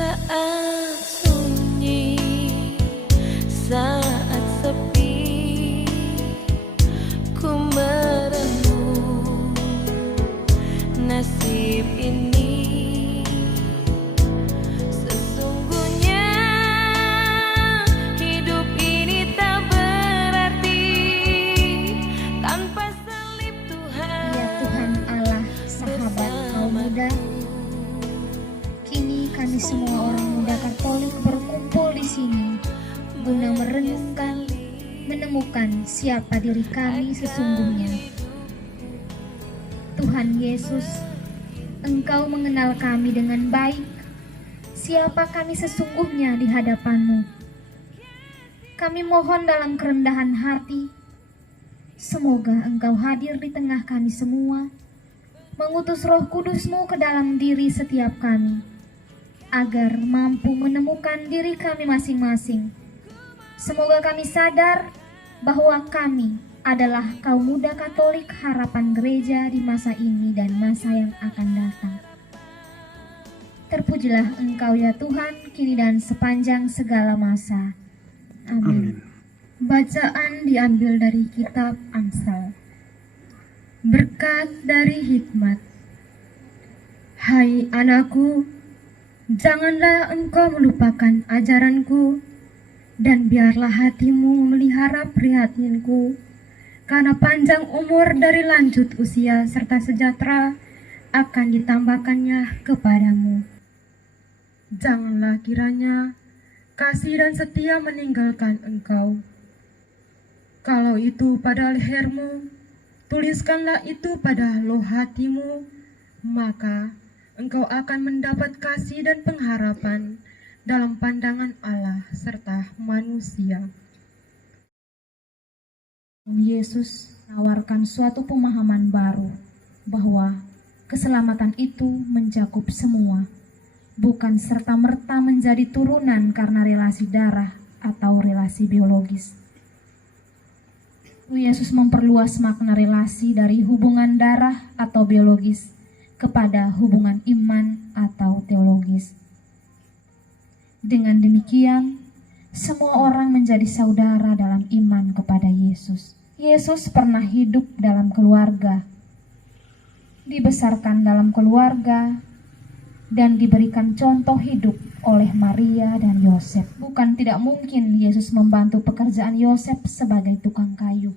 Saat sunyi, saat sepi, ku merenung nasib ini. Sesungguhnya hidup ini tak berarti tanpa salib Tuhan. Ya Tuhan Allah, sahabat kaum muda, kini kami semua orang muda Katolik berkumpul di sini guna merenungkan, menemukan siapa diri kami sesungguhnya. Tuhan Yesus, Engkau mengenal kami dengan baik, siapa kami sesungguhnya di hadapan-Mu. Kami mohon dalam kerendahan hati, semoga Engkau hadir di tengah kami semua, mengutus Roh Kudus-Mu ke dalam diri setiap kami, agar mampu menemukan diri kami masing-masing. Semoga kami sadar bahwa kami adalah kaum muda Katolik harapan gereja di masa ini dan masa yang akan datang. Terpujilah Engkau ya Tuhan, kini dan sepanjang segala masa. Amin. Bacaan diambil dari kitab Amsal. Berkat dari hikmat. Hai anakku, janganlah engkau melupakan ajaranku, dan biarlah hatimu memelihara prihatinku, karena panjang umur dari lanjut usia serta sejahtera akan ditambahkannya kepadamu. Janganlah kiranya kasih dan setia meninggalkan engkau. Kalau itu pada lehermu, tuliskanlah itu pada loh hatimu, maka engkau akan mendapat kasih dan pengharapan dalam pandangan Allah serta manusia. Yesus menawarkan suatu pemahaman baru bahwa keselamatan itu mencakup semua, bukan serta-merta menjadi turunan karena relasi darah atau relasi biologis. Yesus memperluas makna relasi dari hubungan darah atau biologis kepada hubungan iman atau teologis. Dengan demikian, semua orang menjadi saudara dalam iman kepada Yesus. Yesus pernah hidup dalam keluarga, dibesarkan dalam keluarga, dan diberikan contoh hidup oleh Maria dan Yosef. Bukan tidak mungkin Yesus membantu pekerjaan Yosef sebagai tukang kayu.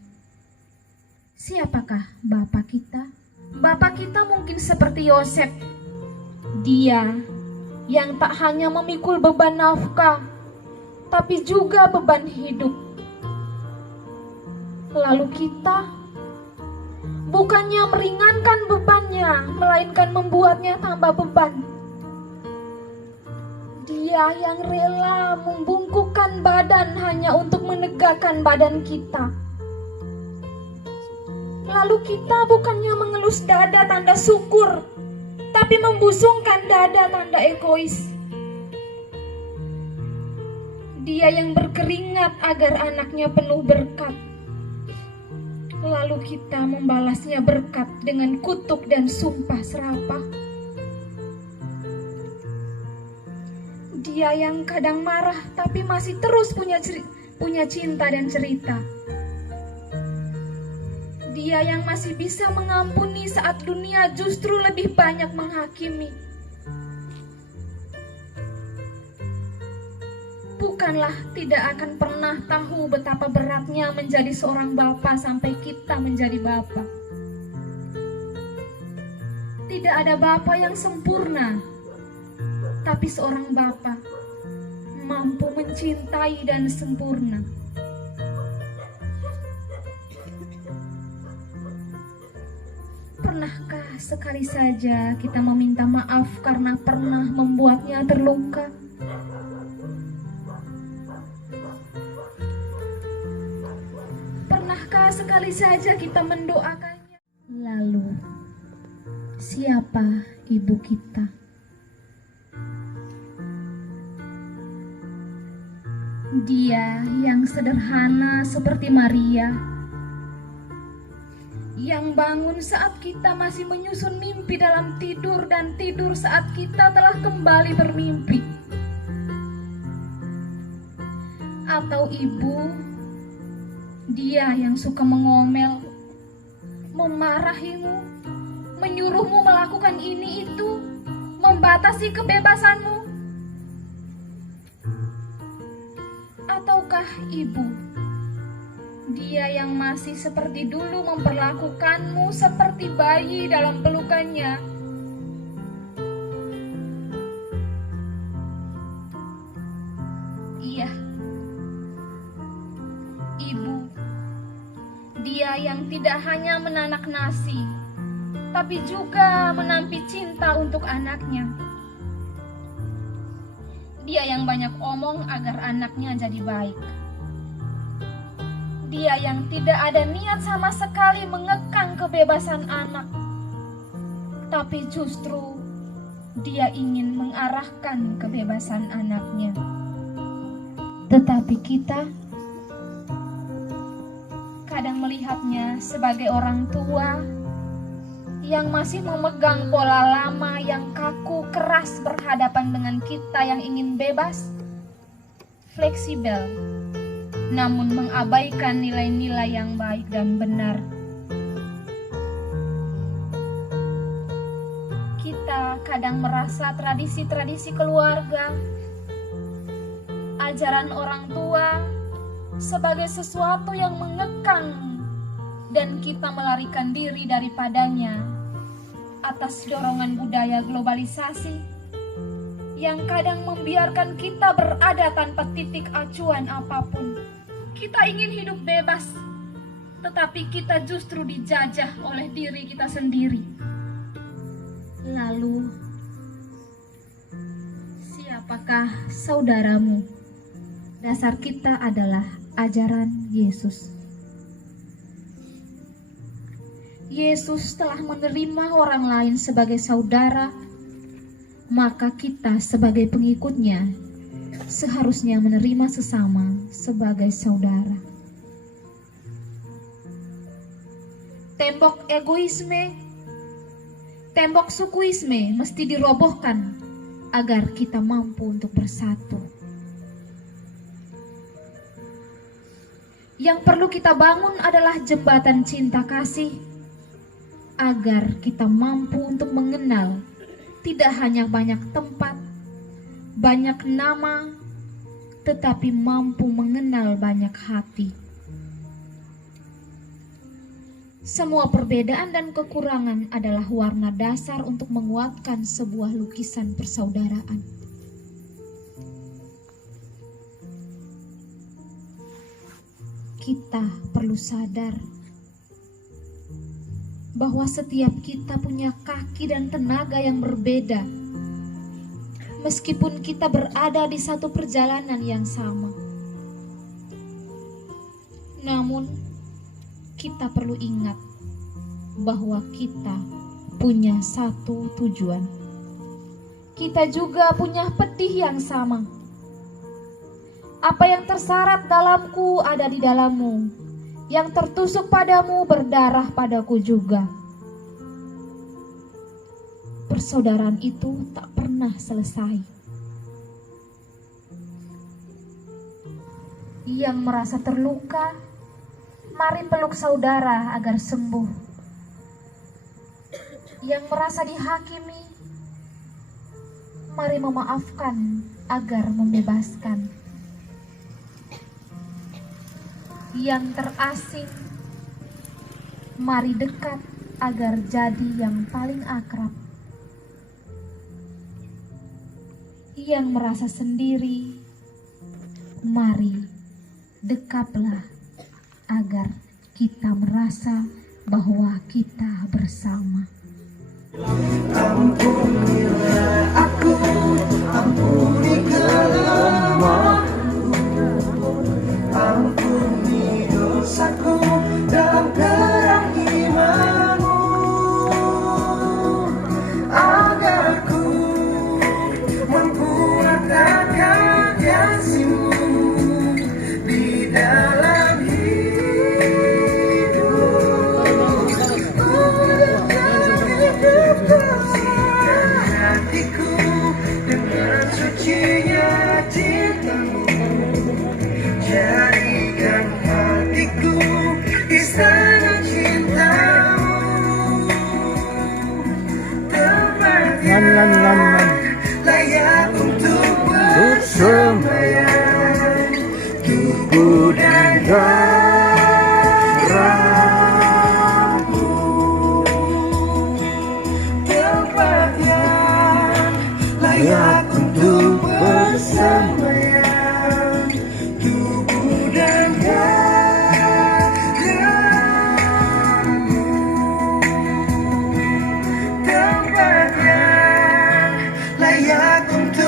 Siapakah Bapa kita? Bapa kita mungkin seperti Yosef. Dia yang tak hanya memikul beban nafkah, tapi juga beban hidup. Lalu kita bukannya meringankan bebannya, melainkan membuatnya tambah beban. Dia yang rela membungkukkan badan hanya untuk menegakkan badan kita. Lalu kita bukannya mengelus dada tanda syukur, tapi membusungkan dada tanda egois. Dia yang berkeringat agar anaknya penuh berkat, lalu kita membalasnya berkat dengan kutuk dan sumpah serapah. Dia yang kadang marah tapi masih terus punya cinta dan cerita. Dia yang masih bisa mengampuni saat dunia justru lebih banyak menghakimi. Bukanlah tidak akan pernah tahu betapa beratnya menjadi seorang bapa sampai kita menjadi bapa. Tidak ada bapa yang sempurna, tapi seorang bapa mampu mencintai dan sempurna. Pernahkah sekali saja kita meminta maaf karena pernah membuatnya terluka? Pernahkah sekali saja kita mendoakannya? Lalu, siapa ibu kita? Dia yang sederhana seperti Maria, yang bangun saat kita masih menyusun mimpi dalam tidur dan tidur saat kita telah kembali bermimpi. Atau ibu, dia yang suka mengomel, memarahimu, menyuruhmu melakukan ini itu, membatasi kebebasanmu? Ataukah ibu, dia yang masih seperti dulu memperlakukanmu seperti bayi dalam pelukannya? Iya, ibu, dia yang tidak hanya menanak nasi, tapi juga menampi cinta untuk anaknya. Dia yang banyak omong agar anaknya jadi baik. Dia yang tidak ada niat sama sekali mengekang kebebasan anak, tapi justru dia ingin mengarahkan kebebasan anaknya. Tetapi kita kadang melihatnya sebagai orang tua yang masih memegang pola lama yang kaku keras berhadapan dengan kita yang ingin bebas, fleksibel, namun mengabaikan nilai-nilai yang baik dan benar. Kita kadang merasa tradisi-tradisi keluarga, ajaran orang tua sebagai sesuatu yang mengekang dan kita melarikan diri daripadanya atas dorongan budaya globalisasi yang kadang membiarkan kita berada tanpa titik acuan apapun. Kita ingin hidup bebas, tetapi kita justru dijajah oleh diri kita sendiri. Lalu, siapakah saudaramu? Dasar kita adalah ajaran Yesus. Yesus telah menerima orang lain sebagai saudara, maka kita sebagai pengikutnya seharusnya menerima sesama sebagai saudara. Tembok egoisme, tembok sukuisme mesti dirobohkan agar kita mampu untuk bersatu. Yang perlu kita bangun adalah jembatan cinta kasih, agar kita mampu untuk mengenal tidak hanya banyak tempat, banyak nama, tetapi mampu mengenal banyak hati. Semua perbedaan dan kekurangan adalah warna dasar untuk menguatkan sebuah lukisan persaudaraan. Kita perlu sadar bahwa setiap kita punya kaki dan tenaga yang berbeda, meskipun kita berada di satu perjalanan yang sama. Namun, kita perlu ingat bahwa kita punya satu tujuan. Kita juga punya pedih yang sama. Apa yang tersarat dalamku ada di dalammu. Yang tertusuk padamu berdarah padaku juga. Persaudaraan itu tak pernah selesai. Yang merasa terluka, mari peluk saudara agar sembuh. Yang merasa dihakimi, mari memaafkan agar membebaskan. Yang terasing, mari dekat agar jadi yang paling akrab. Yang merasa sendiri, mari dekaplah agar kita merasa bahwa kita bersama. Ampunilah aku, ampuni kelemahanku, ampuni dosaku dalam terang imanmu, agar ku mampu rasakan kasihmu di dalam hidupku. Bersihkan hatiku dengan sucinya cintamu. layak untuk bersemayam, tubuh dan dadamu. Tempat yang layak untuk